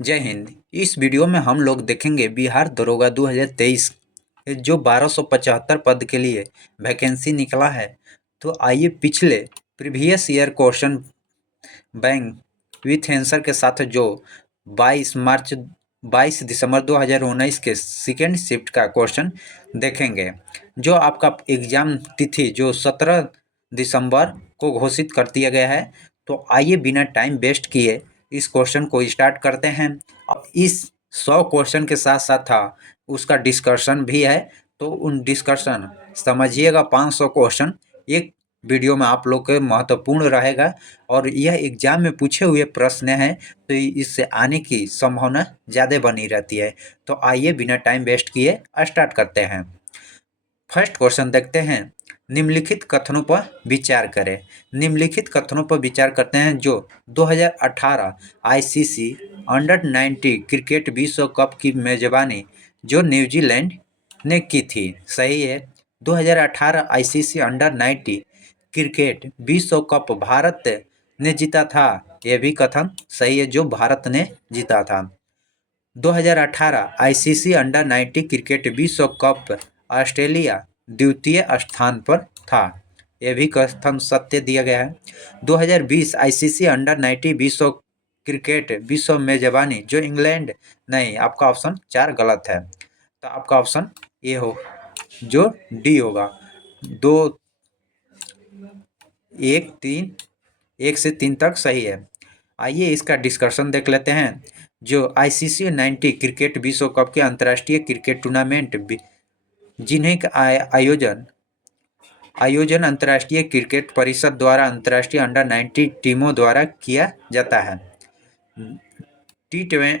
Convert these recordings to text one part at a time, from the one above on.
जय हिंद। इस वीडियो में हम लोग देखेंगे बिहार दरोगा 2023 जो 1275 पद के लिए वैकेंसी निकला है। तो आइए पिछले previous year question bank with answer के साथ जो 22 दिसंबर 2019 के सेकेंड शिफ्ट का क्वेश्चन देखेंगे। जो आपका एग्जाम तिथि जो 17 दिसंबर को घोषित कर दिया गया है। तो आइए बिना टाइम वेस्ट किए इस क्वेश्चन को स्टार्ट करते हैं। अब इस 100 क्वेश्चन के साथ साथ था उसका डिस्कशन भी है। तो उन डिस्कशन समझिएगा 500 क्वेश्चन एक वीडियो में आप लोग के महत्वपूर्ण रहेगा और यह एग्जाम में पूछे हुए प्रश्न हैं तो इससे आने की संभावना ज़्यादा बनी रहती है। तो आइए बिना टाइम वेस्ट किए स्टार्ट करते हैं। फर्स्ट क्वेश्चन देखते हैं। निम्नलिखित कथनों पर विचार करें। निम्नलिखित कथनों पर विचार करते हैं जो 2018 आईसीसी अंडर 90 क्रिकेट विश्व कप की मेजबानी जो न्यूजीलैंड ने की थी। सही है। 2018 आईसीसी अंडर 90 क्रिकेट विश्व कप भारत ने जीता था। यह भी कथन सही है, जो भारत ने जीता था। 2018 आईसीसी अंडर 90 क्रिकेट विश्व कप ऑस्ट्रेलिया द्वितीय स्थान पर था। यह भी कथन सत्य दिया गया है। 2020 आईसीसी अंडर 90 विश्व क्रिकेट विश्व मेजबानी जो इंग्लैंड नहीं, आपका ऑप्शन 4 गलत है। तो आपका ऑप्शन ए हो जो डी होगा। 1 से 3 तक सही है। आइए इसका डिस्कशन देख लेते हैं। जो आईसीसी 90 क्रिकेट विश्व कप के अंतर्राष्ट्रीय क्रिकेट टूर्नामेंट जिन्हें का आयोजन अंतर्राष्ट्रीय क्रिकेट परिषद द्वारा अंतर्राष्ट्रीय अंडर 90 टीमों द्वारा किया जाता है। T20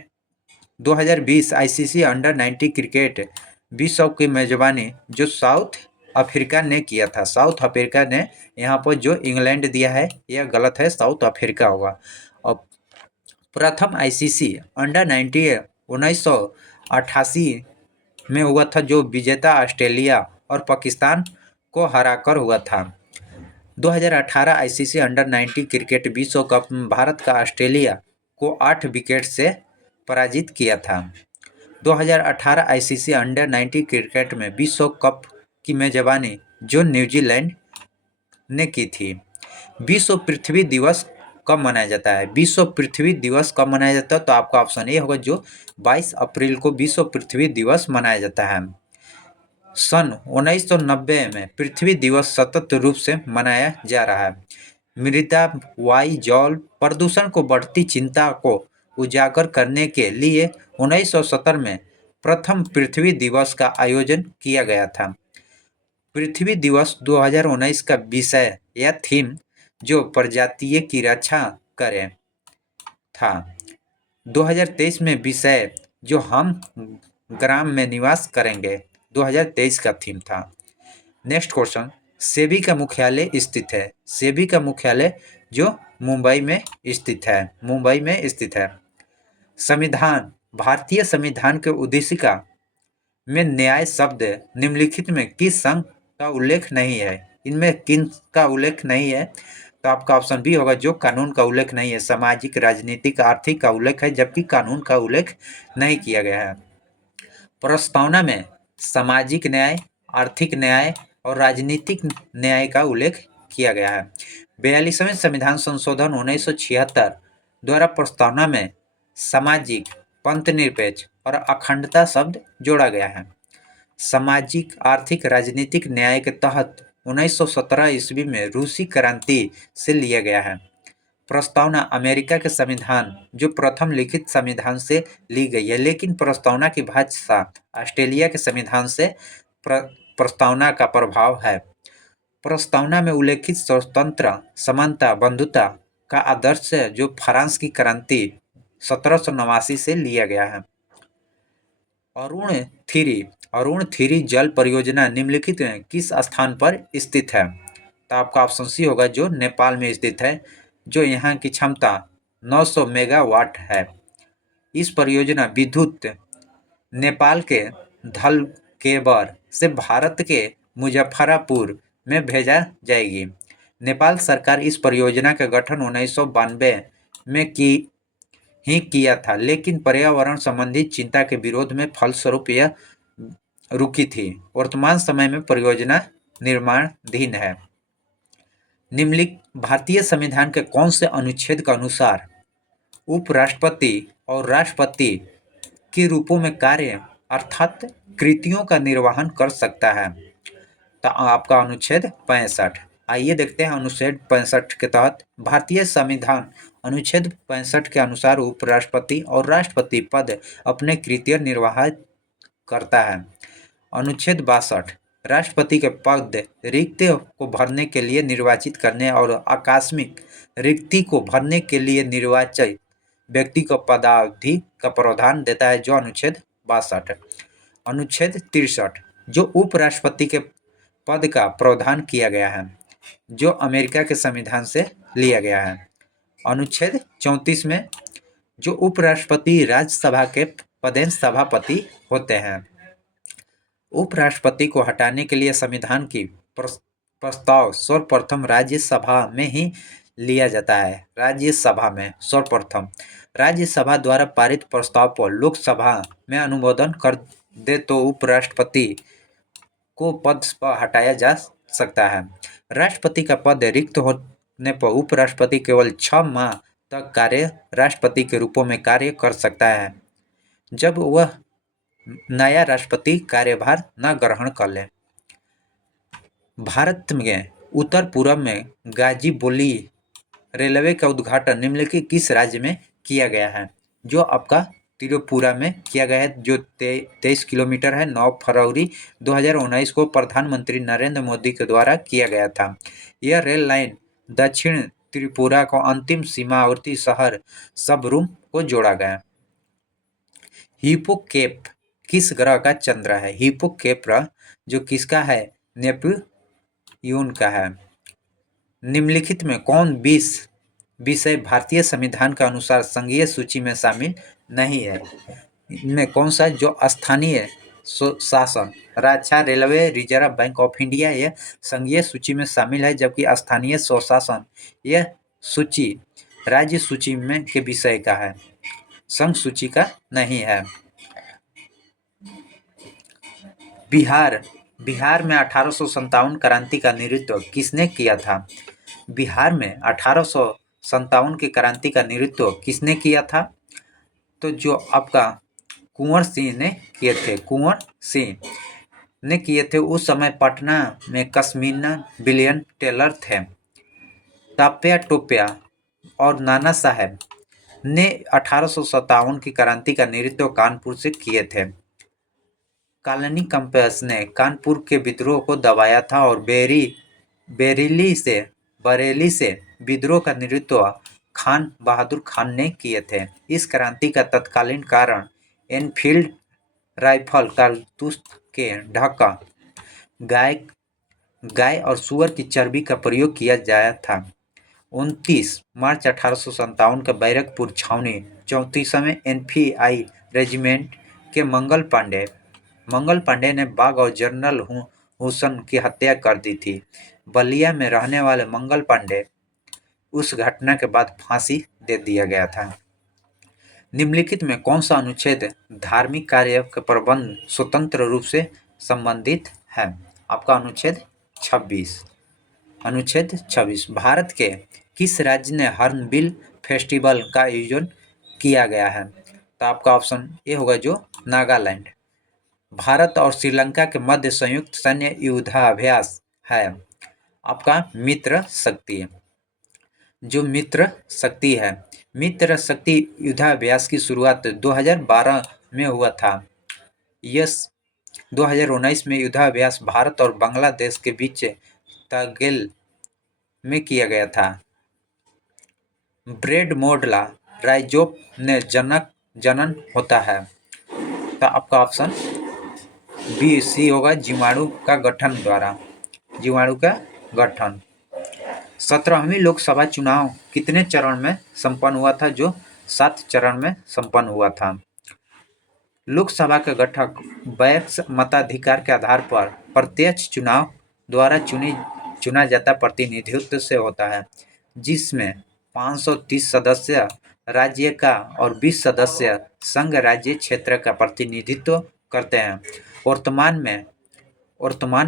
2020 आईसीसी अंडर 90 क्रिकेट विश्व की मेजबानी जो साउथ अफ्रीका ने किया था। साउथ अफ्रीका ने, यहाँ पर जो इंग्लैंड दिया है यह गलत है, साउथ अफ्रीका होगा। और प्रथम आईसीसी अंडर 90 1988 में हुआ था जो विजेता ऑस्ट्रेलिया और पाकिस्तान को हराकर हुआ था। 2018 आईसीसी अंडर 90 क्रिकेट विश्व कप में भारत का ऑस्ट्रेलिया को 8 विकेट से पराजित किया था। 2018 आईसीसी अंडर 90 क्रिकेट में विश्व कप की मेजबानी जो न्यूजीलैंड ने की थी। विश्व पृथ्वी दिवस कब मनाया जाता है? विश्व पृथ्वी दिवस कब मनाया जाता है? तो आपका ऑप्शन ए होगा जो 22 अप्रैल को विश्व पृथ्वी दिवस मनाया जाता है। सन 1990 में पृथ्वी दिवस सतत रूप से मनाया जा रहा है। मृदा वायु जल प्रदूषण को बढ़ती चिंता को उजागर करने के लिए 1970 में प्रथम पृथ्वी दिवस का आयोजन किया गया था। पृथ्वी दिवस 2019 का विषय या थीम जो प्रजातीय की रक्षा करें था। 2023 में विषय जो हम ग्राम में निवास करेंगे 2023 का थीम था। Next question. सेबी का मुख्यालय स्थित है। सेबी का मुख्यालय जो मुंबई में स्थित है। मुंबई में स्थित है। संविधान भारतीय संविधान के उद्देशिका में न्याय शब्द निम्नलिखित में किस संघ का उल्लेख नहीं है? इनमें किन का उल्लेख नहीं है? तो आपका ऑप्शन बी होगा जो कानून का उल्लेख नहीं है। सामाजिक, राजनीतिक, आर्थिक का उल्लेख है जबकि कानून का उल्लेख नहीं किया गया है। प्रस्तावना में सामाजिक न्याय, आर्थिक न्याय और राजनीतिक न्याय का उल्लेख किया गया है। 42वें संविधान संशोधन 1976 द्वारा प्रस्तावना में सामाजिक, पंथनिरपेक्ष और अखंडता शब्द जोड़ा गया है। सामाजिक, आर्थिक, राजनीतिक न्याय के तहत 1917 ईस्वी में रूसी क्रांति से लिया गया है। प्रस्तावना अमेरिका के संविधान जो प्रथम लिखित संविधान से ली गई है, लेकिन प्रस्तावना की भाषा ऑस्ट्रेलिया के संविधान से प्रस्तावना का प्रभाव है। प्रस्तावना में उल्लेखित स्वतंत्र, समानता, बंधुता का आदर्श जो फ्रांस की क्रांति 1789 से लिया गया है। अरुण थ्री जल परियोजना निम्नलिखित में किस स्थान पर स्थित है? तो आपका ऑप्शन सी होगा जो नेपाल में स्थित है, जो यहाँ की क्षमता 900 मेगावाट है। इस परियोजना विद्युत नेपाल के धलकेबर से भारत के मुजफ्फरपुर में भेजा जाएगी। नेपाल सरकार इस परियोजना का गठन 1992 में की ही किया था, लेकिन पर्यावरण संबंधी चिंता के विरोध में फलस्वरूप यह रुकी थी। वर्तमान समय में परियोजना निर्माणाधीन है। निम्नलिखित भारतीय संविधान के कौन से अनुच्छेद के अनुसार उपराष्ट्रपति और राष्ट्रपति के रूपों में कार्य अर्थात कृतियों का निर्वहन कर सकता है? तो आपका अनुच्छेद 65। आइए देखते हैं अनुच्छेद 65 के तहत भारतीय संविधान अनुच्छेद 65 के अनुसार उपराष्ट्रपति और राष्ट्रपति पद अपने कृत्य निर्वाह करता है। अनुच्छेद 62 राष्ट्रपति के पद रिक्ति को भरने के लिए निर्वाचित करने और आकस्मिक रिक्ति को भरने के लिए निर्वाचित व्यक्ति को पदावधि का प्रावधान देता है, जो अनुच्छेद 62। अनुच्छेद 63 जो उपराष्ट्रपति के पद का प्रावधान किया गया है, जो अमेरिका के संविधान से लिया गया है। अनुच्छेद 34 में जो उपराष्ट्रपति राज्यसभा के पदेन सभापति होते हैं। उपराष्ट्रपति को हटाने के लिए संविधान की प्रस्ताव सर्वप्रथम राज्यसभा में ही लिया जाता है। राज्यसभा में सर्वप्रथम राज्यसभा द्वारा पारित प्रस्ताव पर लोकसभा में अनुमोदन कर दे तो उपराष्ट्रपति को पद पर हटाया जा सकता है। राष्ट्रपति का पद रिक्त होने पर उपराष्ट्रपति केवल 6 माह तक कार्य राष्ट्रपति के रूपों में कार्य कर सकता है, जब वह नया राष्ट्रपति कार्यभार न ग्रहण कर ले। भारत में उत्तर पूर्व में गाजीबोली रेलवे का उद्घाटन निम्नलिखित किस राज्य में किया गया है? जो आपका त्रिपुरा में किया गया है, जो 23 किलोमीटर है। 9 फरवरी 2019 को प्रधानमंत्री नरेंद्र मोदी के द्वारा किया गया था। यह रेल लाइन दक्षिण त्रिपुरा को अंतिम सीमावर्ती शहर सबरूम को जोड़ा गया। हिप्पोकैम्प किस ग्रह का चंद्र है? हिप्पोकैम्प जो किसका है? नेपच्यून का है। निम्नलिखित में कौन 20 विषय भारतीय संविधान के अनुसार संघीय सूची में शामिल नहीं है? इनमें कौन सा? जो स्थानीय शासन, रक्षा, railway, reserve bank of India यह संघीय सूची में शामिल है, जबकि स्थानीय स्वशासन यह सूची राज्य सूची में के विषय का है, संघ सूची का नहीं है। बिहार में 1857 क्रांति का नेतृत्व किसने किया था? बिहार में 1857 की क्रांति का नेतृत्व किसने किया था? तो जो आपका कुंवर सिंह ने किए थे। कुंवर सिंह ने किए थे। उस समय पटना में कश्मीना विलियम टेलर थे। तात्या टोपे और नाना साहेब ने 1857 की क्रांति का नेतृत्व कानपुर से किए थे। कॉलोनी कैंपस ने कानपुर के विद्रोह को दबाया था और बरेली से विद्रोह का नेतृत्व खान बहादुर खान ने किए थे। इस क्रांति का तत्कालीन कारण एनफील्ड राइफल कारतूस के ढक्कन, गाय और सूअर की चर्बी का प्रयोग किया गया था। 29 मार्च 1857 के बैरकपुर छावनी 34वें एनफीआई रेजिमेंट के मंगल पांडे ने बाघ और जनरल हुसन की हत्या कर दी थी। बलिया में रहने वाले मंगल पांडे उस घटना के बाद फांसी दे दिया गया था। निम्नलिखित में कौन सा अनुच्छेद धार्मिक कार्य के प्रबंध स्वतंत्र रूप से संबंधित है? आपका अनुच्छेद 26। अनुच्छेद 26 भारत के किस राज्य ने हॉर्नबिल फेस्टिवल का आयोजन किया गया है? तो आपका ऑप्शन ए होगा, जो नागालैंड। भारत और श्रीलंका के मध्य संयुक्त सैन्य युद्धाभ्यास है आपका मित्र शक्ति। जो मित्र शक्ति है, मित्र शक्ति युद्धाभ्यास की शुरुआत 2012 में हुआ था। यह 2019 में युद्धाभ्यास भारत और बांग्लादेश के बीच तागेल में किया गया था। ब्रेड मोडला राइजोप ने जनन होता है। तो आपका ऑप्शन बी सी होगा, जीवाणु का गठन द्वारा। जीवाणु का गठन। 17वीं लोकसभा चुनाव कितने चरण में संपन्न हुआ था? जो 7 चरण में संपन्न हुआ था। लोकसभा का गठन वैक्स मताधिकार के आधार पर प्रत्यक्ष चुनाव द्वारा चुना जाता प्रतिनिधित्व से होता है, जिसमें 530 सदस्य राज्य का और 20 सदस्य संघ राज्य क्षेत्र का प्रतिनिधित्व करते हैं। वर्तमान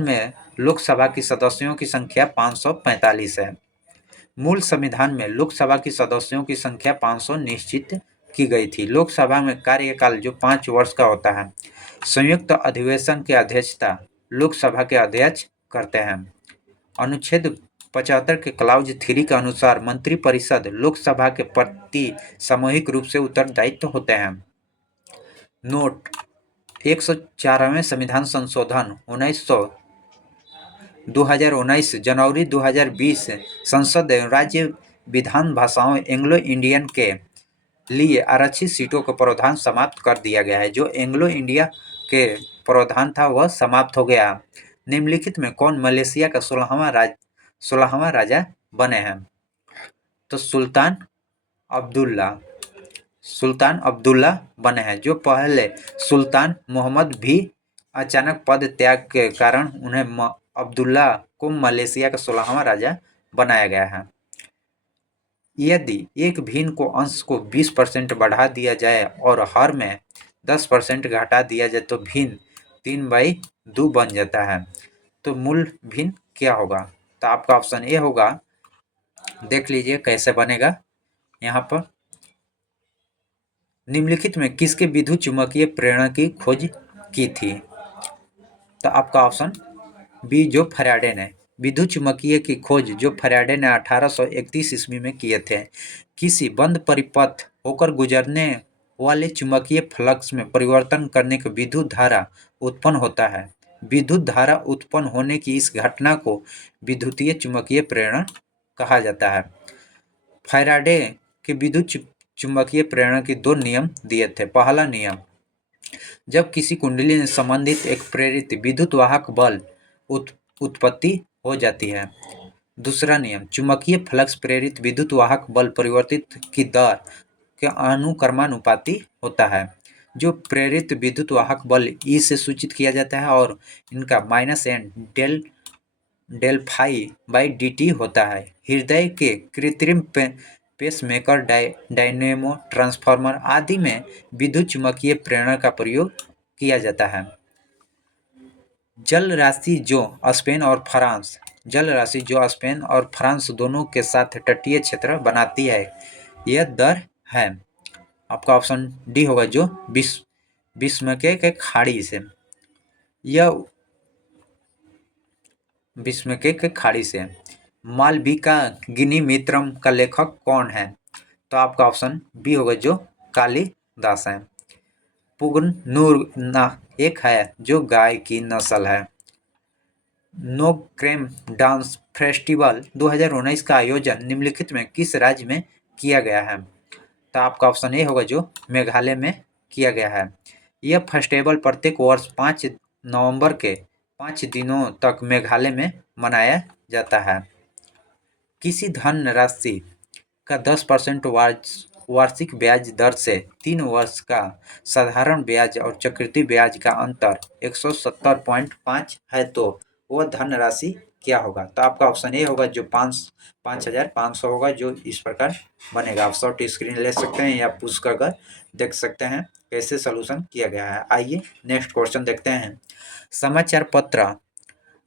में लोकसभा की सदस्यों की संख्या 545 है। मूल संविधान में लोकसभा की सदस्यों की संख्या 500 निश्चित की गई थी। लोकसभा में कार्यकाल जो 5 वर्ष का होता है। संयुक्त अधिवेशन की अध्यक्षता लोकसभा के अध्यक्ष करते हैं। अनुच्छेद 75 के क्लाउज 3 के अनुसार मंत्रिपरिषद लोकसभा के प्रति सामूहिक रूप से उत्तरदायित्व होते हैं। नोट: 104वें संविधान संशोधन 2019 जनवरी 2020 संसद एवं राज्य विधान भाषाओं एंग्लो इंडियन के लिए आरक्षित सीटों का प्रावधान समाप्त कर दिया गया है। जो एंग्लो इंडिया के प्रावधान था वह समाप्त हो गया। निम्नलिखित में कौन मलेशिया का 16वां राजा बने हैं? तो सुल्तान अब्दुल्ला बने हैं। जो पहले सुल्तान मोहम्मद भी अचानक पद त्याग के कारण उन्हें अब्दुल्ला को मलेशिया का 16वां राजा बनाया गया है। यदि एक भिन्न को अंश को 20% बढ़ा दिया जाए और हर में 10% घटा दिया जाए तो भिन्न 3/2 बन जाता है। तो मूल भिन्न क्या होगा? तो आपका ऑप्शन ए होगा। देख लीजिए कैसे बनेगा। यहाँ पर निम्नलिखित में किसके विद्युत चुम्बकीय प्रेरण की खोज की थी? तो आपका ऑप्शन बी जो फैराडे ने। विद्युत चुम्बकीय की खोज जो फैराडे ने 1831 ईस्वी में किए थे। किसी बंद परिपथ होकर गुजरने वाले चुंबकीय फ्लक्स में परिवर्तन करने के विद्युत धारा उत्पन्न होता है। विद्युत धारा उत्पन्न होने की इस घटना को विद्युतीय चुम्बकीय प्रेरण कहा जाता है। फैराडे के विद्युत चुम्बकीय प्रेरण के 2 नियम दिए थे। पहला नियम: जब किसी कुंडली से संबंधित एक प्रेरित विद्युत वाहक बल उत्पत्ति हो जाती है। दूसरा नियम: चुंबकीय फ्लक्स प्रेरित विद्युत वाहक बल परिवर्तित की दर के अनुक्रमानुपाती होता है। जो प्रेरित विद्युत वाहक बल ई से सूचित किया जाता है और इनका -n del phi by dt होता है। हृदय के कृत्रिम पेसमेकर, डायनेमो, ट्रांसफार्मर आदि में विद्युत चुम्बकीय प्रेरण का प्रयोग किया जाता है। जल राशि जो स्पेन और फ्रांस दोनों के साथ तटीय क्षेत्र बनाती है, यह दर है। आपका ऑप्शन डी होगा जो विस्मके के खाड़ी से। यह विस्मके के खाड़ी से। मालविका गिनीमित्रम का लेखक कौन है? तो आपका ऑप्शन बी होगा जो कालिदास है। पुगनूर एक है जो गाय की नस्ल है। नोक्रेम डांस फेस्टिवल 2019 का आयोजन निम्नलिखित में किस राज्य में किया गया है? तो आपका ऑप्शन ए होगा जो मेघालय में किया गया है। यह फेस्टिवल प्रत्येक वर्ष 5 नवंबर के 5 दिनों तक मेघालय में मनाया जाता है। किसी धनराशि का 10% वार्षिक ब्याज दर से 3 वर्ष का साधारण ब्याज और चक्रवृद्धि ब्याज का अंतर 170.5 है तो वह धनराशि क्या होगा? तो आपका ऑप्शन ए होगा जो 5,500 होगा, जो इस प्रकार बनेगा। आप शॉर्ट स्क्रीन ले सकते हैं या पुश कर देख सकते हैं कैसे सॉल्यूशन किया गया है। आइए नेक्स्ट क्वेश्चन देखते हैं। समाचार पत्र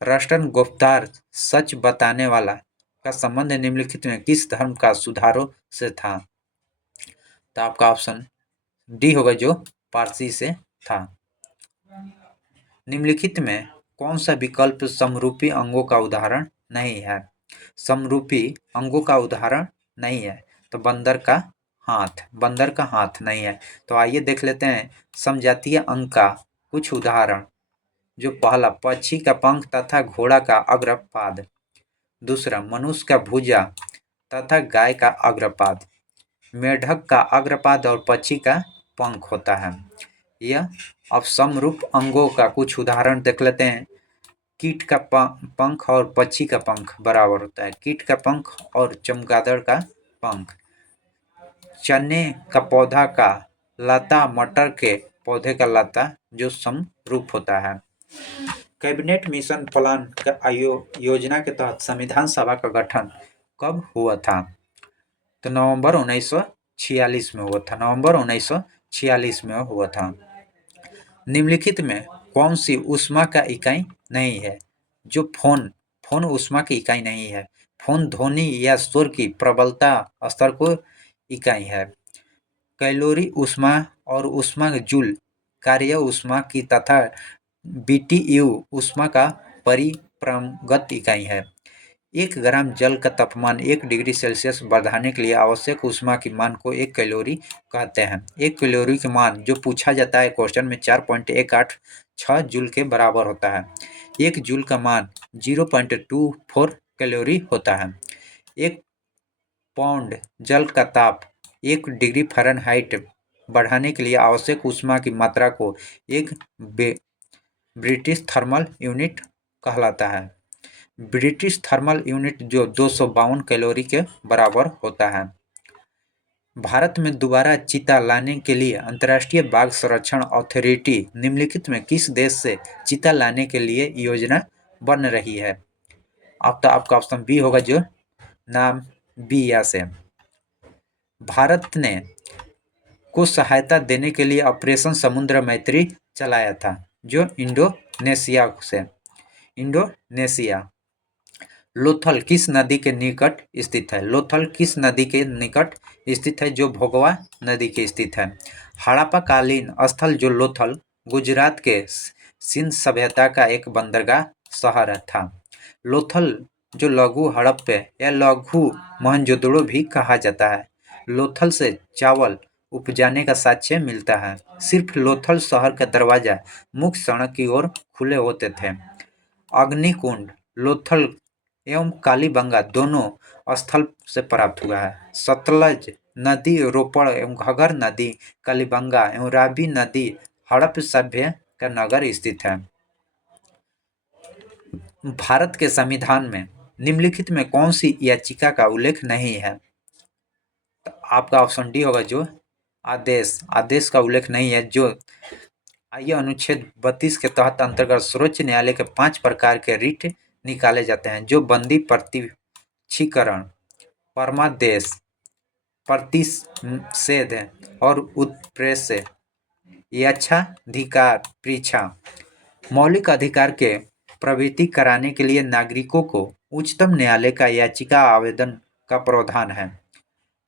रस्टन गुफ्तार सच बताने वाला का संबंध निम्नलिखित में किस धर्म का सुधारों से था? तो आपका ऑप्शन डी होगा जो पारसी से था। निम्नलिखित में कौन सा विकल्प समरूपी अंगों का उदाहरण नहीं है? समरूपी अंगों का उदाहरण नहीं है तो बंदर का हाथ नहीं है। तो आइए देख लेते हैं समजातीय अंग का कुछ उदाहरण। जो पहला, पक्षी का पंख तथा घोड़ा का अग्रपाद। दूसरा, मनुष्य का भुजा तथा गाय का अग्रपाद। मेढक का अग्रपाद और पक्षी का पंख होता है। यह अब समरूप अंगों का कुछ उदाहरण देख लेते हैं। कीट का पंख और पक्षी का पंख बराबर होता है। कीट का पंख और चमगादड़ का पंख। चने का पौधा का लता मटर के पौधे का लता जो समरूप होता है। कैबिनेट मिशन प्लान का योजना के तहत संविधान सभा का गठन कब हुआ था? तो नवंबर 1946 1946 में हुआ था, नवंबर 1946 में हुआ था। निम्नलिखित में कौन सी ऊष्मा का इकाई नहीं है? जो फोन फोन ऊष्मा की इकाई नहीं है। फोन ध्वनि या शोर की प्रबलता स्तर को इकाई है। कैलोरी ऊष्मा और ऊष्मा जूल कार्य ऊष्मा की तथा बीटीयू ऊष्मा का परिप्रगत इकाई है। 1 ग्राम जल का तापमान 1 डिग्री सेल्सियस बढ़ाने के लिए आवश्यक ऊष्मा की मान को 1 कैलोरी कहते हैं। 1 कैलोरी का मान जो पूछा जाता है क्वेश्चन में 4.186 जूल के बराबर होता है। 1 जूल का मान 0.24 कैलोरी होता है। 1 पाउंड जल का ताप 1 डिग्री फ़ारेनहाइट बढ़ाने के लिए आवश्यक ऊष्मा की मात्रा को एक ब्रिटिश थर्मल यूनिट कहलाता है। ब्रिटिश थर्मल यूनिट जो 252 कैलोरी के बराबर होता है। भारत में दोबारा चीता लाने के लिए अंतर्राष्ट्रीय बाघ संरक्षण अथॉरिटी निम्नलिखित में किस देश से चीता लाने के लिए योजना बन रही है? आपका ऑप्शन बी होगा, जो नाम बी या से। भारत ने को सहायता देने के लिए ऑपरेशन समुद्र मैत्री चलाया था, जो इंडोनेशिया। लोथल किस नदी के निकट स्थित है? लोथल किस नदी के निकट स्थित है? जो भोगवा नदी के स्थित है। हड़प्पा कालीन स्थल जो लोथल गुजरात के सिंध सभ्यता का एक बंदरगाह शहर था। लोथल जो लघु हड़प्पा या लघु मोहनजोदड़ो भी कहा जाता है। लोथल से चावल उपजाने का साक्ष्य मिलता है। सिर्फ लोथल शहर का दरवाजा मुख्य सड़क की ओर खुले होते थे। अग्निकुंड लोथल एवं कालीबंगा दोनों स्थल से प्राप्त हुआ है। सतलज नदी रोपड़ एवं घगर नदी कालीबंगा एवं रावी नदी हड़प्पा सभ्य का नगर स्थित है। भारत के संविधान में निम्नलिखित में कौन सी याचिका का उल्लेख नहीं है? तो आपका ऑप्शन डी होगा, जो आदेश का उल्लेख नहीं है। जो आइए अनुच्छेद 32 के तहत अंतर्गत सर्वोच्च न्यायालय के 5 प्रकार के रिट निकाले जाते हैं, जो बंदी प्रत्यक्षीकरण, परमादेश, प्रतिषेध और उत्प्रेष याच्छाधिकार परीक्षा। मौलिक अधिकार के प्रवृत्ति कराने के लिए नागरिकों को उच्चतम न्यायालय का याचिका आवेदन का प्रावधान है,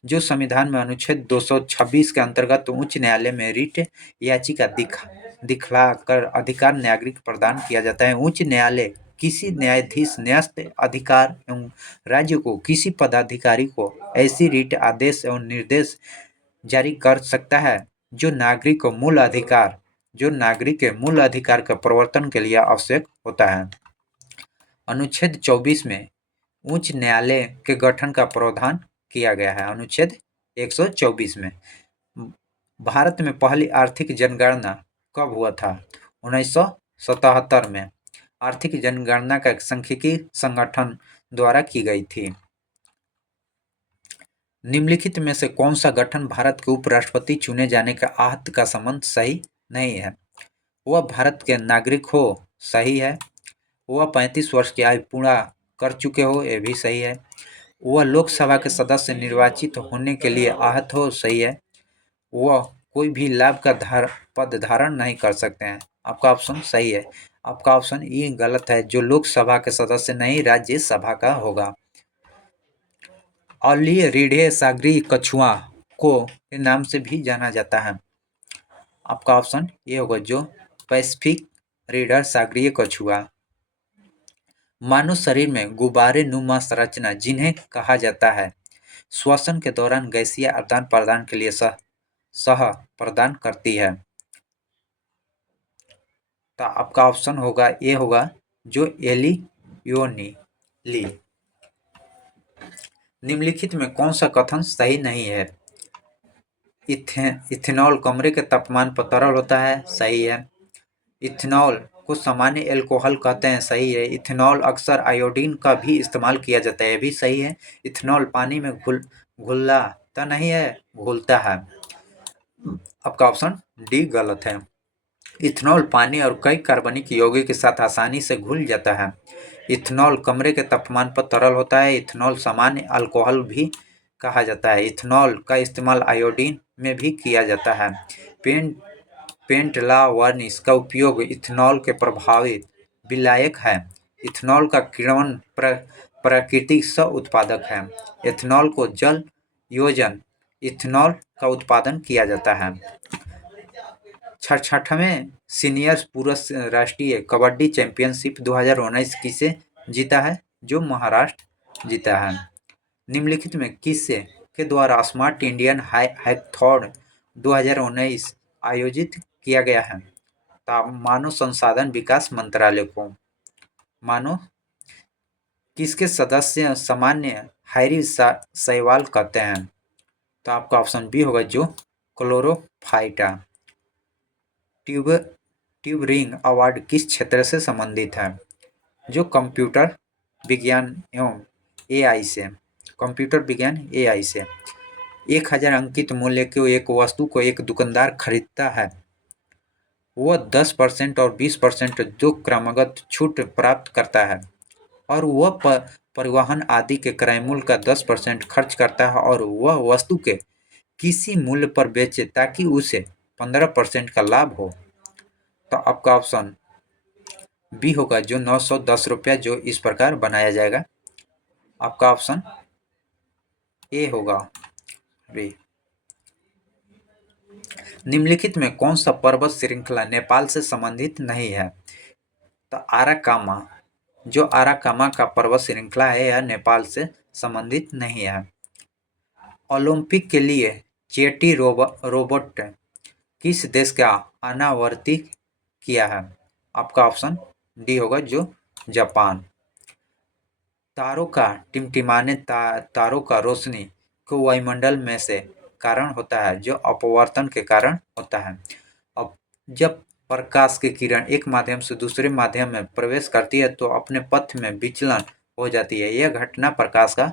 जो संविधान में अनुच्छेद 226 के अंतर्गत उच्च न्यायालय में रिट याचिका दिखलाकर अधिकार नागरिक प्रदान किया जाता है। उच्च न्यायालय किसी न्यायाधीश न्यस्त अधिकार एवं राज्य को किसी पदाधिकारी को ऐसी रिट आदेश एवं निर्देश जारी कर सकता है जो नागरिक के मूल अधिकार के प्रवर्तन के लिए आवश्यक होता है। अनुच्छेद 24 में उच्च न्यायालय के गठन का प्रावधान किया गया है। अनुच्छेद 124 में भारत में पहली आर्थिक जनगणना कब हुआ था? 1977 में आर्थिक जनगणना का सांख्यिकी संगठन द्वारा की गई थी। निम्नलिखित में से कौन सा गठन भारत के उपराष्ट्रपति चुने जाने का आहत का संबंध सही नहीं है? वह भारत के नागरिक हो, सही है। वह 35 वर्ष की आयु पूरा कर चुके हो, यह भी सही है। वह लोकसभा के सदस्य निर्वाचित होने के लिए आहत हो, सही है। वह कोई भी लाभ का पद धारण नहीं कर सकते हैं, आपका ऑप्शन सही है। आपका ऑप्शन ये गलत है, जो लोकसभा के सदस्य नहीं राज्यसभा का होगा। अली रीढ़े सागरी कछुआ को के नाम से भी जाना जाता है। आपका ऑप्शन ये होगा, जो पैसिफिक रीडर सागरीय कछुआ। मानव शरीर में गुब्बारे नुमा संरचना जिन्हें कहा जाता है, श्वसन के दौरान गैसीय आदान प्रदान के लिए सह प्रदान करती है। तो आपका ऑप्शन होगा ये होगा, जो एलियोनीली। निम्नलिखित में कौन सा कथन सही नहीं है? इथेनॉल कमरे के तापमान पर तरल होता है, सही है। इथेनॉल को सामान्य एल्कोहल कहते हैं, सही है। इथेनॉल अक्सर आयोडीन का भी इस्तेमाल किया जाता है, भी सही है। इथेनॉल पानी में घुलता नहीं है, घुलता है। आपका ऑप्शन डी गलत है। इथेनॉल पानी और कई कार्बनिक यौगिक के साथ आसानी से घुल जाता है। इथेनॉल कमरे के तापमान पर तरल होता है। इथेनॉल सामान्य अल्कोहल भी कहा जाता है। इथेनॉल का इस्तेमाल आयोडीन में भी किया जाता है। पेंट पेंट ला वर्निश का उपयोग इथेनॉल के प्रभावित विलायक है। इथेनॉल का किण्वन प्राकृतिक सह उत्पादक है। इथेनॉल को जल योजन इथेनॉल का उत्पादन किया जाता है। 66वें सीनियर पुरुष राष्ट्रीय कबड्डी चैंपियनशिप 2019 किसे जीता है? जो महाराष्ट्र जीता है। निम्नलिखित में किससे के द्वारा स्मार्ट इंडियन हैकाथॉन 2019 आयोजित किया गया है? मानव संसाधन विकास मंत्रालय को। मानो किसके सदस्य सामान्य हैरी सहवाल कहते हैं? तो आपका ऑप्शन बी होगा जो क्लोरोफाइटा। ट्यूरिंग अवार्ड किस क्षेत्र से संबंधित है? जो कंप्यूटर विज्ञान एवं एआई से। कंप्यूटर विज्ञान एआई से 1000 अंकित मूल्य की एक वस्तु को एक दुकानदार खरीदता है। वह 10% और 20% जो क्रमगत छूट प्राप्त करता है और वह परिवहन आदि के क्रय मूल्य का 10% खर्च करता है और वह वस्तु के किसी मूल्य पर बेचे ताकि उसे 15% का लाभ हो। तो आपका ऑप्शन बी होगा जो 910 रुपया, जो इस प्रकार बनाया जाएगा। आपका ऑप्शन ए होगा बी। निम्नलिखित में कौन सा पर्वत श्रृंखला नेपाल से संबंधित नहीं है? तो आराकामा, जो आराकामा का पर्वत श्रृंखला है यह नेपाल से संबंधित नहीं है। ओलंपिक के लिए चेटी रोबोट किस देश का अनावर्तित किया है? आपका ऑप्शन डी होगा जो जापान। तारों का टिमटिमाने तारों का रोशनी को वायुमंडल में से कारण होता है जो अपवर्तन के कारण होता है। अब जब प्रकाश की किरण एक माध्यम से दूसरे माध्यम में प्रवेश करती है तो अपने पथ में विचलन हो जाती है। यह घटना प्रकाश का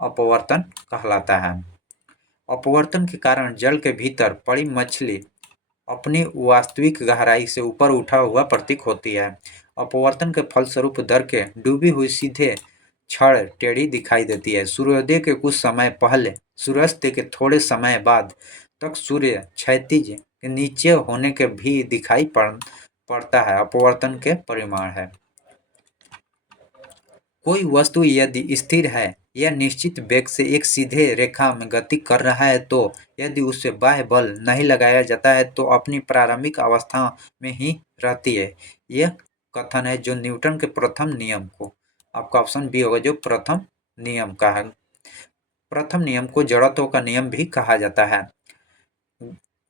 अपवर्तन कहलाता है। अपवर्तन के कारण जल के भीतर पड़ी मछली अपनी वास्तविक गहराई से ऊपर उठा हुआ प्रतीक होती है। अपवर्तन के फलस्वरूप दर के डूबी हुई सीधे क्षण टेढ़ी दिखाई देती है। सूर्योदय के कुछ समय पहले सूर्यास्त के थोड़े समय बाद तक सूर्य क्षैतिज के नीचे होने के भी दिखाई पड़ता है। अपवर्तन के परिमाण है। कोई वस्तु यदि स्थिर है या निश्चित वेग से एक सीधे रेखा में गति कर रहा है तो यदि उससे बाह्य बल नहीं लगाया जाता है तो अपनी प्रारंभिक अवस्था में ही रहती है। यह कथन है जो न्यूटन के प्रथम नियम को। आपका ऑप्शन बी होगा जो प्रथम नियम का है। प्रथम नियम को जड़त्व का नियम भी कहा जाता है।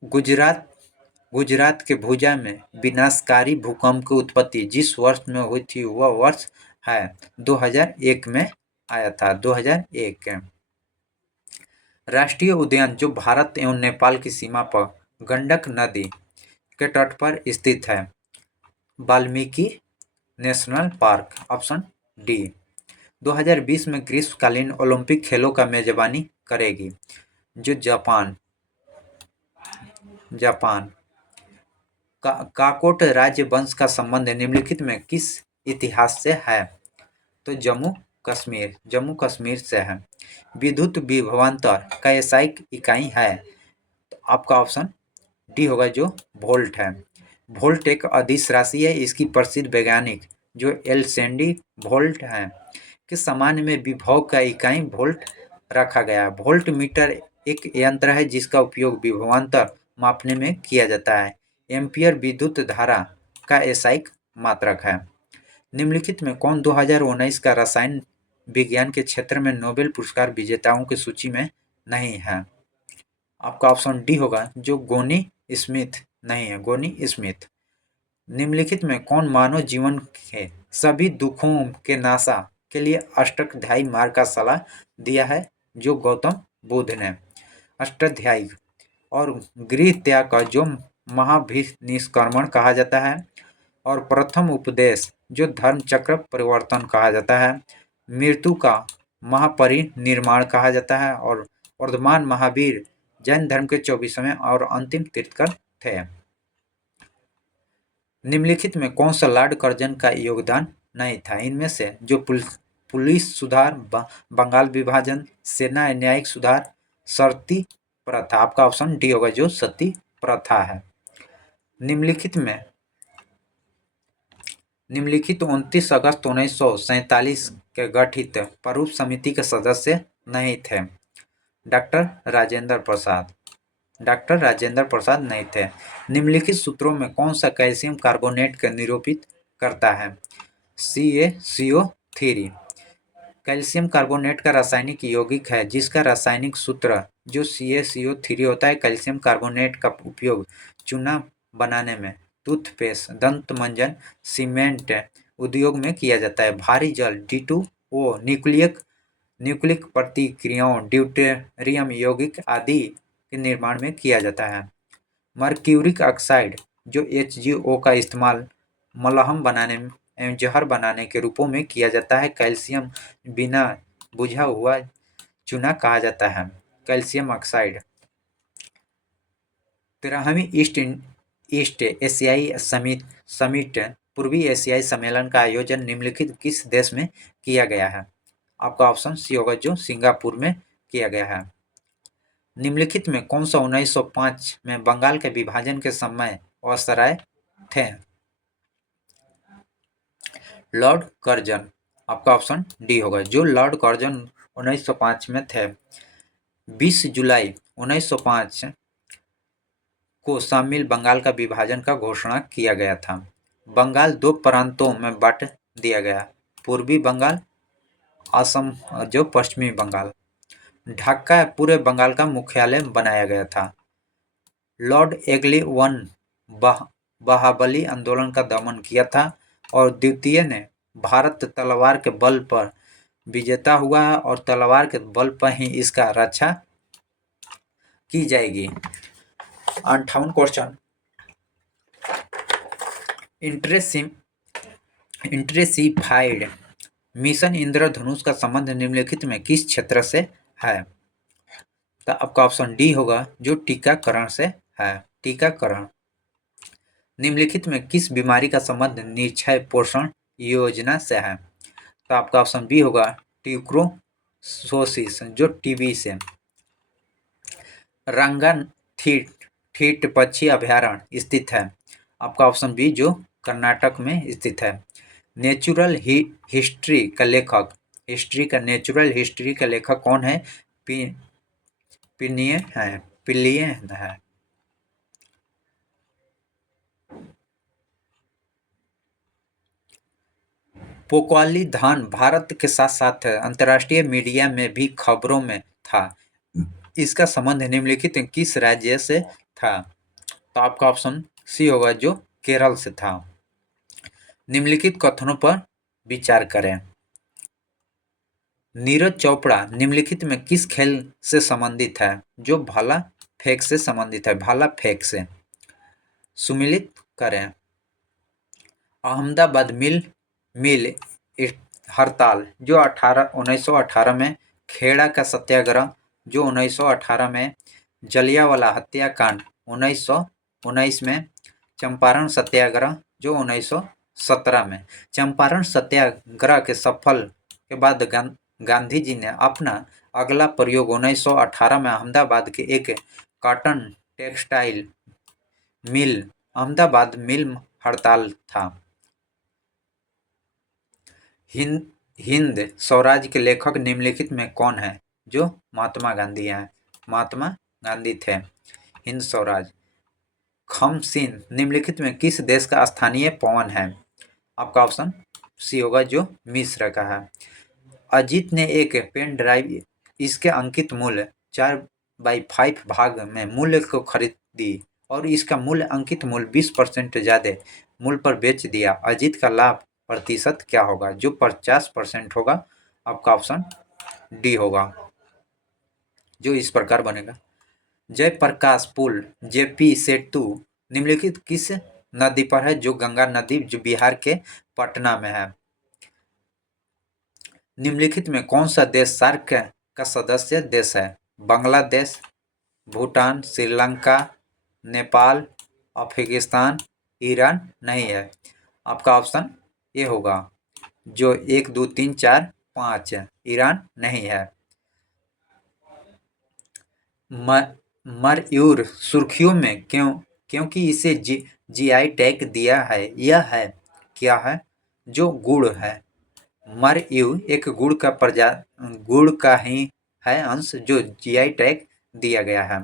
गुजरात के भुजा में विनाशकारी भूकंप की उत्पत्ति जिस वर्ष में हुई थी वह वर्ष है 2001 में आया था। 2001 राष्ट्रीय उद्यान जो भारत एवं नेपाल की सीमा पर गंडक नदी के तट पर स्थित है। Valmiki national park. Option D. 2020 में ग्रीष्मकालीन ओलंपिक खेलों का मेजबानी करेगी जो जापान। काकोट राज्य वंश का संबंध निम्नलिखित में किस इतिहास से है? तो जम्मू कश्मीर से है। विद्युत विभवांतर का एसआई इकाई है। तो आपका ऑप्शन डी होगा जो वोल्ट है। वोल्ट एक अदिश राशि है। इसकी प्रसिद्ध वैज्ञानिक जो एलसेंडी वोल्ट है के सामान्य में विभव का इकाई वोल्ट रखा गया। वोल्ट मीटर एक यंत्र है जिसका उपयोग विभवांतर मापने में किया जाता है। एम्पियर विद्युत धारा का एसआई मात्रक है। निम्नलिखित में कौन 2019 का रसायन विज्ञान के क्षेत्र में नोबेल पुरस्कार विजेताओं की सूची में नहीं है? आपका ऑप्शन डी होगा जो गोनी स्मिथ नहीं है। गोनी स्मिथ। निम्नलिखित में कौन मानव जीवन के सभी दुखों के नाशा के लिए अष्टाध्यायी मार्ग का सलाह दिया है? जो गौतम बुद्ध ने। अष्टाध्यायी और गृह त्याग का जो महाभिनिष्क्रमण कहा जाता है और प्रथम उपदेश जो धर्म चक्र परिवर्तन कहा जाता है। मृत्यु का महापरिनिर्माण कहा जाता है और वर्धमान महावीर जैन धर्म के 24वें और अंतिम तीर्थंकर थे। निम्नलिखित में कौन सा लॉर्ड कर्जन का योगदान नहीं था? इनमें से जो पुलिस सुधार, बंगाल विभाजन, सेना न्यायिक सुधार, सती प्रथा। आपका ऑप्शन डी होगा जो सती प्रथा है। निम्नलिखित 29 अगस्त 1947 के गठित प्रारूप समिति के सदस्य नहीं थे। डॉक्टर राजेंद्र प्रसाद नहीं थे। निम्नलिखित सूत्रों में कौन सा कैल्शियम कार्बोनेट का निरूपित करता है? CaCO3। कैल्शियम कार्बोनेट का रासायनिक यौगिक है जिसका रासायनिक सूत्र जो CaCO3 होता है। कैल्शियम कार्बोनेट का उपयोग चूना बनाने में, टूथपेस्ट, दंत मंजन, सीमेंट उद्योग में किया जाता है। भारी जल D2O न्यूक्लिक प्रतिक्रियाओं, ड्यूटेरियम यौगिक आदि के निर्माण में किया जाता है। मर्क्यूरिक ऑक्साइड जो HgO का इस्तेमाल मलहम बनाने एवं जहर बनाने के रूपों में किया जाता है। कैल्शियम बिना बुझा हुआ चूना कहा जाता है। Calcium oxide. 13वीं ईस्ट एशियाई समिट पूर्वी एशियाई सम्मेलन का आयोजन निम्नलिखित किस देश में किया गया है? आपका ऑप्शन सी होगा जो सिंगापुर में किया गया है। निम्नलिखित में कौन सा 1905 में बंगाल के विभाजन के समय वायसराय थे? Lord Curzon. आपका ऑप्शन डी होगा जो लॉर्ड कर्जन 1905 में थे। 20 जुलाई 1905 को शामिल बंगाल का विभाजन का घोषणा किया गया था। बंगाल 2 प्रांतों में बांट दिया गया, पूर्वी बंगाल, असम जो पश्चिमी बंगाल। ढाका पूरे बंगाल का मुख्यालय बनाया गया था। लॉर्ड एग्ली वन बहाबली आंदोलन का दमन किया था और द्वितीय ने भारत तलवार के बल पर विजेता हुआ है और तलवार के बल पर ही इसका रक्षा की जाएगी। 58 क्वेश्चन। इंटेंसिफाइड मिशन इंद्रधनुष का संबंध निम्नलिखित में किस क्षेत्र से है? तो आपका ऑप्शन डी होगा जो टीकाकरण से है। टीकाकरण। निम्नलिखित में किस बीमारी का संबंध निक्षय पोषण योजना से है? तो आपका ऑप्शन बी होगा ट्यूबरोसिस जो टीबी से। रंगनथीट पक्षी अभयारण्य स्थित है? आपका ऑप्शन बी जो कर्नाटक में स्थित है। नेचुरल हिस्ट्री का लेखक कौन है? प्लिनी है। पोकाली धान भारत के साथ साथ अंतर्राष्ट्रीय मीडिया में भी खबरों में था। इसका संबंध निम्नलिखित किस राज्य से था? तो आपका ऑप्शन सी होगा जो केरल से था। निम्नलिखित कथनों पर विचार करें। नीरज चोपड़ा निम्नलिखित में किस खेल से संबंधित है? जो भाला फेंक से संबंधित है। भाला फेंक से। सुमिलित करें। अहमदाबाद मिल हड़ताल जो 1918 में, खेड़ा का सत्याग्रह जो 1918 में, जलियांवाला हत्याकांड 1919 में, चंपारण सत्याग्रह जो 1917 में। चंपारण सत्याग्रह के सफल के बाद गांधी जी ने अपना अगला प्रयोग 1918 में अहमदाबाद के एक कॉटन टेक्सटाइल मिल अहमदाबाद मिल हड़ताल था। हिंद स्वराज के लेखक निम्नलिखित में कौन है? जो महात्मा गांधी हैं। महात्मा गांधी थे। हिंद स्वराज। खमसीन निम्नलिखित में किस देश का स्थानीय पवन है? आपका ऑप्शन सी होगा जो मिस्र का है। अजीत ने एक पेन ड्राइव इसके अंकित मूल्य 4/5 भाग में मूल्य को खरीदी और इसका मूल्य अंकित मूल्य 20% ज्यादा मूल्य पर बेच दिया। अजीत का लाभ प्रतिशत क्या होगा? जो 50% होगा। आपका ऑप्शन डी होगा जो इस प्रकार बनेगा। जयप्रकाश पुल जेपी सेतु निम्नलिखित किस नदी पर है? जो गंगा नदी जो बिहार के पटना में है। निम्नलिखित में कौन सा देश सार्क का सदस्य देश है? बांग्लादेश, भूटान, श्रीलंका, नेपाल, अफगानिस्तान, ईरान नहीं है। आपका ऑप्शन ये होगा जो 1, 2, 3, 4, 5 ईरान नहीं है। मयूर सुर्खियों में क्योंकि इसे जीआई टैग दिया है। यह है क्या है? जो गुड़ है। मरयू एक गुड़ का ही है अंश जो जीआई टैग दिया गया है।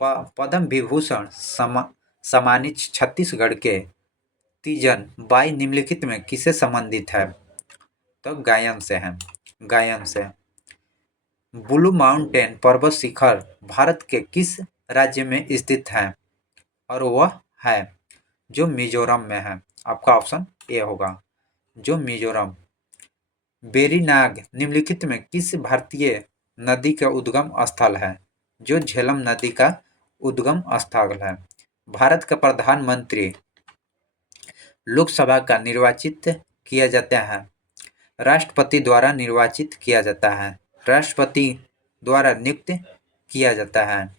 पद्म विभूषण सम्मानित छत्तीसगढ़ के तीजन बाई निम्नलिखित में किसे संबंधित है? तो गायन से है। गायन से। ब्लू माउंटेन पर्वत शिखर भारत के किस राज्य में स्थित है? और वह है जो मिजोरम में है। आपका ऑप्शन ए होगा, जो मिजोरम। वेरीनाग निम्नलिखित में किस भारतीय नदी का उद्गम स्थल है? जो झेलम नदी का उद्गम स्थल है। भारत का प्रधानमंत्री लोकसभा का निर्वाचित किया जाता है, राष्ट्रपति द्वारा निर्वाचित किया जाता है, राष्ट्रपति द्वारा नियुक्त किया जाता है।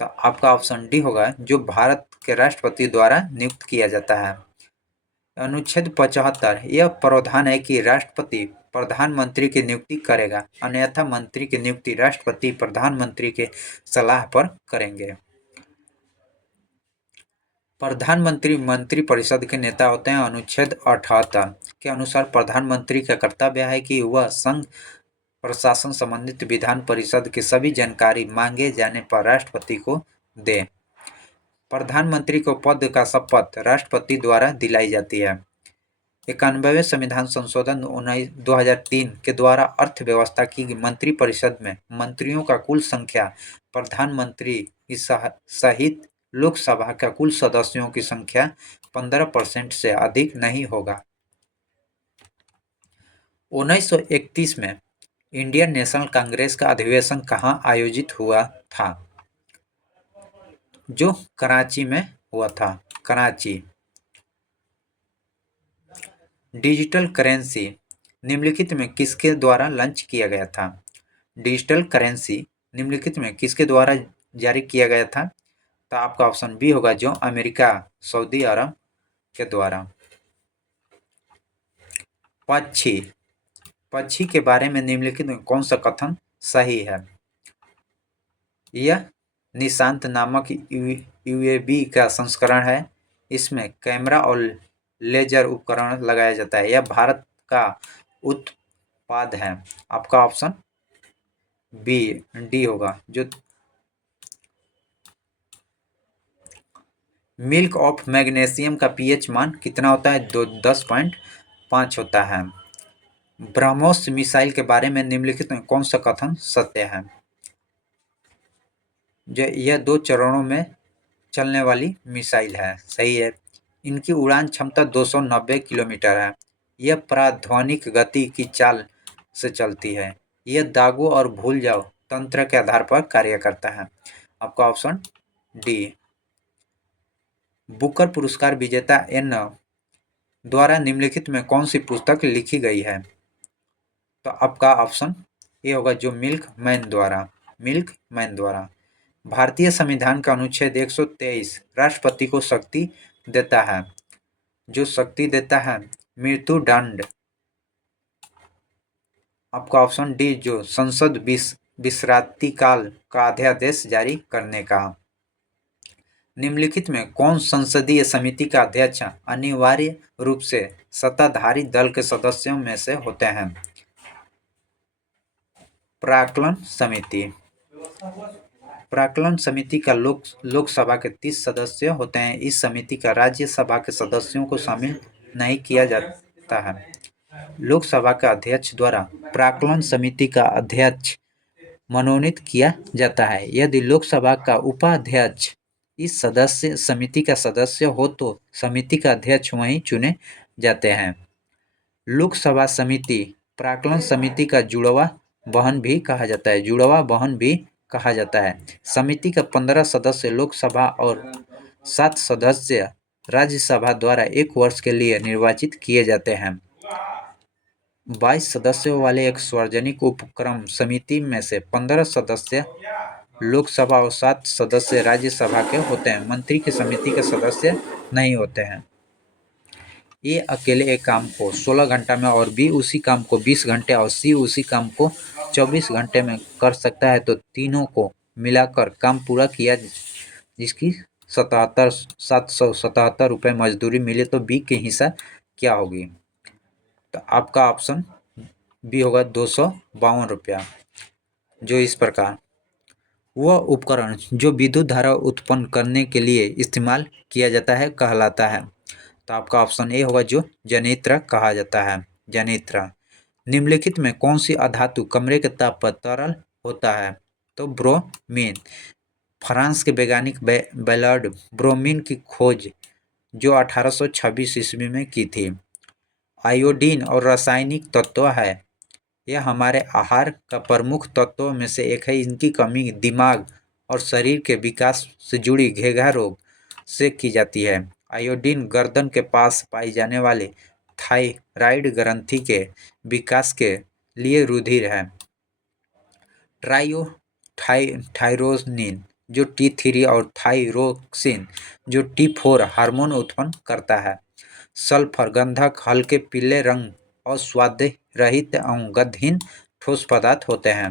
तो आपका ऑप्शन डी होगा, जो भारत के राष्ट्रपति द्वारा नियुक्त किया जाता है। अनुच्छेद 75 यह प्रावधान है कि राष्ट्रपति प्रधानमंत्री की नियुक्ति करेगा, अन्यथा मंत्री की नियुक्ति राष्ट्रपति प्रधानमंत्री के सलाह पर करेंगे। प्रधानमंत्री मंत्रिपरिषद के नेता होते हैं। अनुच्छेद 78 के अनुसार प्रधानमंत्री का कर्तव्य है कि वह संघ प्रशासन संबंधित विधान परिषद की सभी जानकारी मांगे जाने पर राष्ट्रपति को दे। प्रधानमंत्री को पद का शपथ राष्ट्रपति द्वारा दिलाई जाती है। 91वें संविधान संशोधन 2003 के द्वारा अर्थव्यवस्था की मंत्रिपरिषद में मंत्रियों का कुल संख्या प्रधानमंत्री सहित लोकसभा का कुल सदस्यों की संख्या 15% से अधिक नहीं होगा। 1931 में इंडियन नेशनल कांग्रेस का अधिवेशन कहाँ आयोजित हुआ था? जो कराची में हुआ था, कराची। डिजिटल करेंसी निम्नलिखित में किसके द्वारा लॉन्च किया गया था? डिजिटल करेंसी निम्नलिखित में किसके द्वारा जारी किया गया था? तो आपका ऑप्शन बी होगा, जो अमेरिका सऊदी अरब के द्वारा। पक्षी के बारे में निम्नलिखित में कौन सा कथन सही है? यह निशांत नामक यूएवी का संस्करण है। इसमें कैमरा और लेजर उपकरण लगाया जाता है। यह भारत का उत्पाद है। आपका ऑप्शन डी होगा, जो मिल्क ऑफ मैग्नीशियम का पीएच मान कितना होता है? 10.5 होता है। ब्रह्मोस मिसाइल के बारे में निम्नलिखित में कौन सा कथन सत्य है? जो यह 2 चरणों में चलने वाली मिसाइल है, सही है। इनकी उड़ान क्षमता 290 किलोमीटर है। यह प्राध्वनिक गति की चाल से चलती है। यह दागो और भूल जाओ तंत्र के आधार पर कार्य करता है। आपका ऑप्शन डी। बुकर पुरस्कार विजेता एन द्वारा निम्नलिखित में कौन सी पुस्तक लिखी गई है? तो आपका ऑप्शन ए होगा, जो मिल्क मैन द्वारा। भारतीय संविधान का अनुच्छेद 123 राष्ट्रपति को शक्ति देता है। जो शक्ति देता है मृत्यु दंड। आपका ऑप्शन डी, जो संसद विश्रांति काल का अध्यादेश जारी करने का। निम्नलिखित में कौन संसदीय समिति का अध्यक्ष अनिवार्य रूप से सत्ताधारी दल के सदस्यों में से होते हैं? प्राक्कलन समिति का लोकसभा के 30 सदस्य होते हैं। इस समिति का राज्यसभा के सदस्यों को शामिल नहीं किया जाता है। लोकसभा के अध्यक्ष द्वारा प्राक्कलन समिति का अध्यक्ष मनोनीत किया जाता है। यदि लोकसभा का उपाध्यक्ष इस समिति का सदस्य हो तो समिति का अध्यक्ष वहीं चुने जाते हैं। लोकसभा समिति प्राक्कलन समिति का जुड़वा बहन भी कहा जाता है। समिति का 15 सदस्य लोकसभा और 7 सदस्य राज्यसभा द्वारा 1 वर्ष के लिए निर्वाचित किए जाते हैं। 22 सदस्यों वाले एक सार्वजनिक उपक्रम समिति में से 15 सदस्य लोकसभा और 7 सदस्य राज्यसभा के होते हैं। मंत्री की समिति के सदस्य नहीं होते हैं। ए अकेले एक काम को 16 घंटा में और बी उसी काम को 20 घंटे और सी उसी काम को 24 घंटे में कर सकता है तो तीनों को मिलाकर काम पूरा किया जिसकी 777 रुपये मजदूरी मिले तो बी की हिस्सा क्या होगी। तो आपका ऑप्शन बी होगा 252 रुपया। जो इस प्रकार वह उपकरण जो विद्युत धारा उत्पन्न करने के लिए इस्तेमाल किया जाता है कहलाता है। तो आपका ऑप्शन ए होगा जो जनित्र कहा जाता है। जनित्र। निम्नलिखित में कौन सी अधातु कमरे के ताप पर तरल होता है। तो ब्रोमीन। फ्रांस के वैज्ञानिक बेलार्ड ब्रोमीन की खोज जो 1826 ईस्वी में की थी। आयोडीन और रासायनिक तत्व है। यह हमारे आहार का प्रमुख तत्वों में से एक है। इनकी कमी दिमाग और शरीर के विकास से जुड़ी घेघा रोग से की जाती है। आयोडीन गर्दन के पास पाई जाने वाले थायराइड ग्रंथि के विकास के लिए रुधिर है। थायरोनिन जो T3 और थायरोक्सिन जो T4 हार्मोन उत्पन्न करता है। सल्फर गंधक हल्के पीले रंग और स्वाद रहित एवं गंधहीन ठोस पदार्थ होते हैं।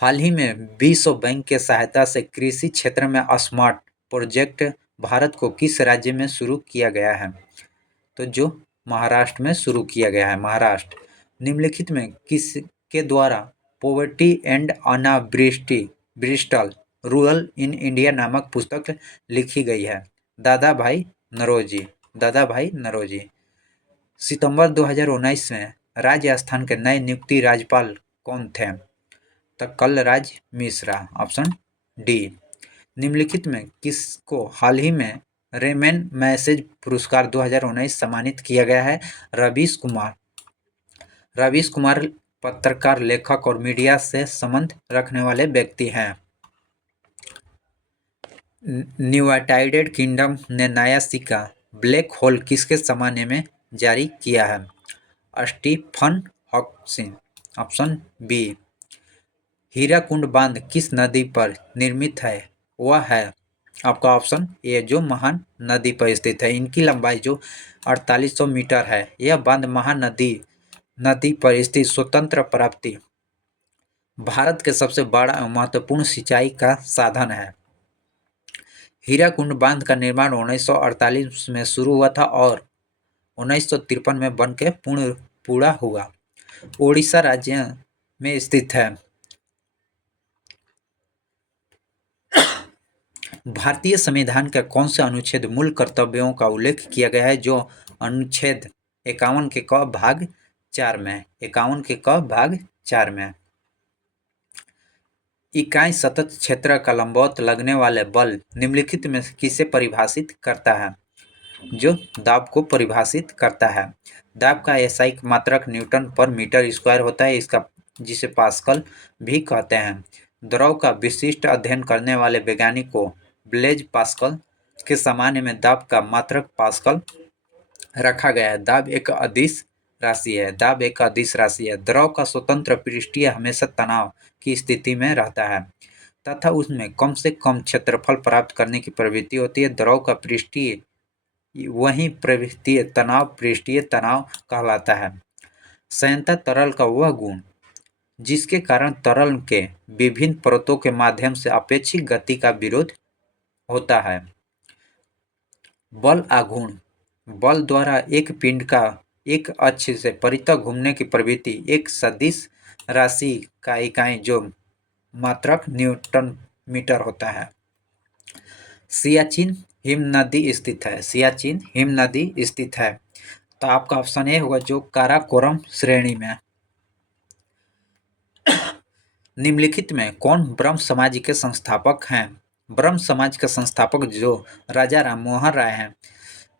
हाल ही में विश्व बैंक के सहायता से कृषि क्षेत्र में स्मार्ट प्रोजेक्ट भारत को किस राज्य में शुरू किया गया है। तो जो महाराष्ट्र में शुरू किया गया है। महाराष्ट्र। निम्नलिखित में किसके द्वारा पॉवर्टी एंड अनावृष्टि ब्रिस्टल रूरल इन इंडिया नामक पुस्तक लिखी गई है। दादा भाई नौरोजी। दादा भाई नौरोजी। सितंबर 2019 में राजस्थान के नए नियुक्ति राज्यपाल कौन थे। तो कलराज मिश्रा। Option D. निम्नलिखित में किसको हाल ही में रेमन मैसेज पुरस्कार 2019 सम्मानित किया गया है। रवीश कुमार। रवीश कुमार पत्रकार लेखक और मीडिया से संबंध रखने वाले व्यक्ति हैं। यूनाइटेड किंगडम ने नया सिक्का ब्लैक होल किसके जमाने में जारी किया है। Stephen Hawkins. Option B. Hirakud बांध किस नदी पर निर्मित है। वह है आपका ऑप्शन ए जो महान नदी पर स्थित है। इनकी लंबाई जो 4800 मीटर है। यह बांध नदी पर स्थित स्वतंत्र प्राप्ति भारत के सबसे बड़ा एवं महत्वपूर्ण सिंचाई का साधन है। हीराकुंड बांध का निर्माण 1948 में शुरू हुआ था और 1953 में बनकर पूरा हुआ। ओडिशा राज्य में स्थित है। भारतीय संविधान का कौन से अनुच्छेद मूल कर्तव्यों का उल्लेख किया गया है। जो अनुच्छेद 51 के क भाग 4 में। 51 के क भाग 4 में। इकाई सतत क्षेत्र का लंबवत लगने वाले बल निम्नलिखित में किसे परिभाषित करता है। जो दाब को परिभाषित करता है। दाब का एसआई मात्रक न्यूटन पर मीटर स्क्वायर होता है। इसका जिसे पास्कल भी कहते हैं। द्रव का विशिष्ट अध्ययन करने वाले वैज्ञानिक को ब्लेज पास्कल के सामान्य में दाब का मात्रक पास्कल रखा गया है। दाब एक अदिश राशि है। दाब एक अदिश राशि है। द्रव का स्वतंत्र पृष्ठीय हमेशा तनाव की स्थिति में रहता है तथा उसमें कम से कम क्षेत्रफल प्राप्त करने की प्रवृत्ति होती है। द्रव का पृष्ठीय वही पृष्ठीय तनाव कहलाता है। संयंत्र तरल का वह गुण जिसके कारण तरल के विभिन्न परतों के माध्यम से अपेक्षित गति का विरोध होता है। बल आघूर्ण बल द्वारा एक पिंड का एक अक्ष से परितः घूमने की प्रवृत्ति एक सदिश राशि का इकाई जो मात्रक न्यूटन मीटर होता है। सियाचिन हिम नदी स्थित है। सियाचिन हिम नदी स्थित है। तो आपका ऑप्शन ए होगा जो काराकोरम श्रेणी में। निम्नलिखित में कौन ब्रह्म समाज के संस्थापक हैं। ब्रह्म समाज का संस्थापक जो राजा राम मोहन राय हैं।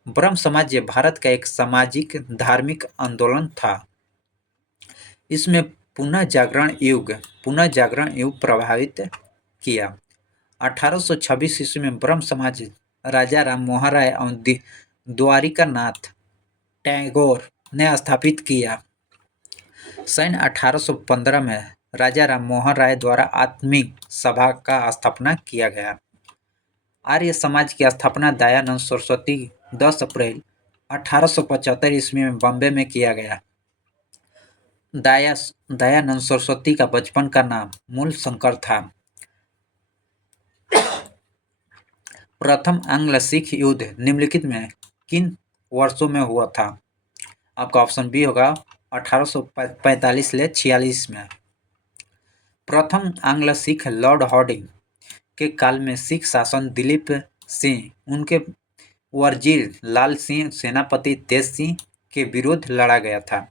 ब्रह्म समाज भारत का एक सामाजिक धार्मिक आंदोलन था। इसमें पुनः जागरण युग प्रभावित किया। 1826 ईस्वी में ब्रह्म समाज राजा राम मोहन राय और द्वारिका नाथ टैगोर ने स्थापित किया। सन 1815 में राजा राम मोहन राय द्वारा आत्मिक सभा का स्थापना किया गया। आर्य समाज की स्थापना दयानंद सरस्वती 10 अप्रैल 1875 ईस्वी में बॉम्बे में किया गया। दयानंद सरस्वती का बचपन का नाम मूल शंकर था। प्रथम आंग्ल सिख युद्ध निम्नलिखित में किन वर्षों में हुआ था? आपका ऑप्शन बी होगा 1845 से 46 में। प्रथम आंग्ल सिख लॉर्ड हार्डिंग के काल में सिख शासन दिलीप सिंह उनके वजीर लाल सिंह सेनापति तेज सिंह के विरुद्ध लड़ा गया था।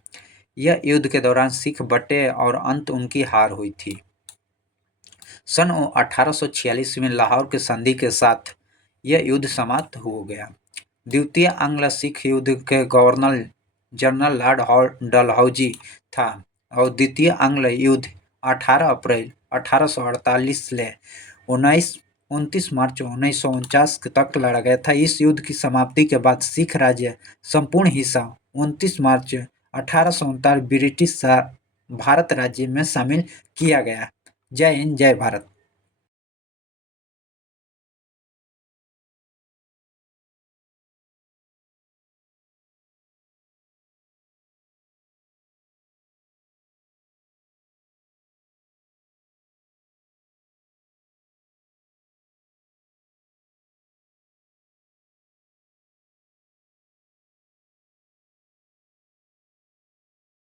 यह युद्ध के दौरान सिख बटे और अंत उनकी हार हुई थी। सन 1846 में लाहौर के संधि के साथ यह युद्ध समाप्त हो गया। द्वितीय आंग्ल सिख युद्ध के गवर्नर जनरल लॉर्ड डलहौजी था और द्वितीय आंग्ल युद्ध 18 अप्रैल 1848 से 29 मार्च 1949 तक लड़ा गया था। इस युद्ध की समाप्ति के बाद सिख राज्य संपूर्ण हिस्सा 29 मार्च 1849 ब्रिटिश भारत राज्य में शामिल किया गया। जय हिंद, जय भारत।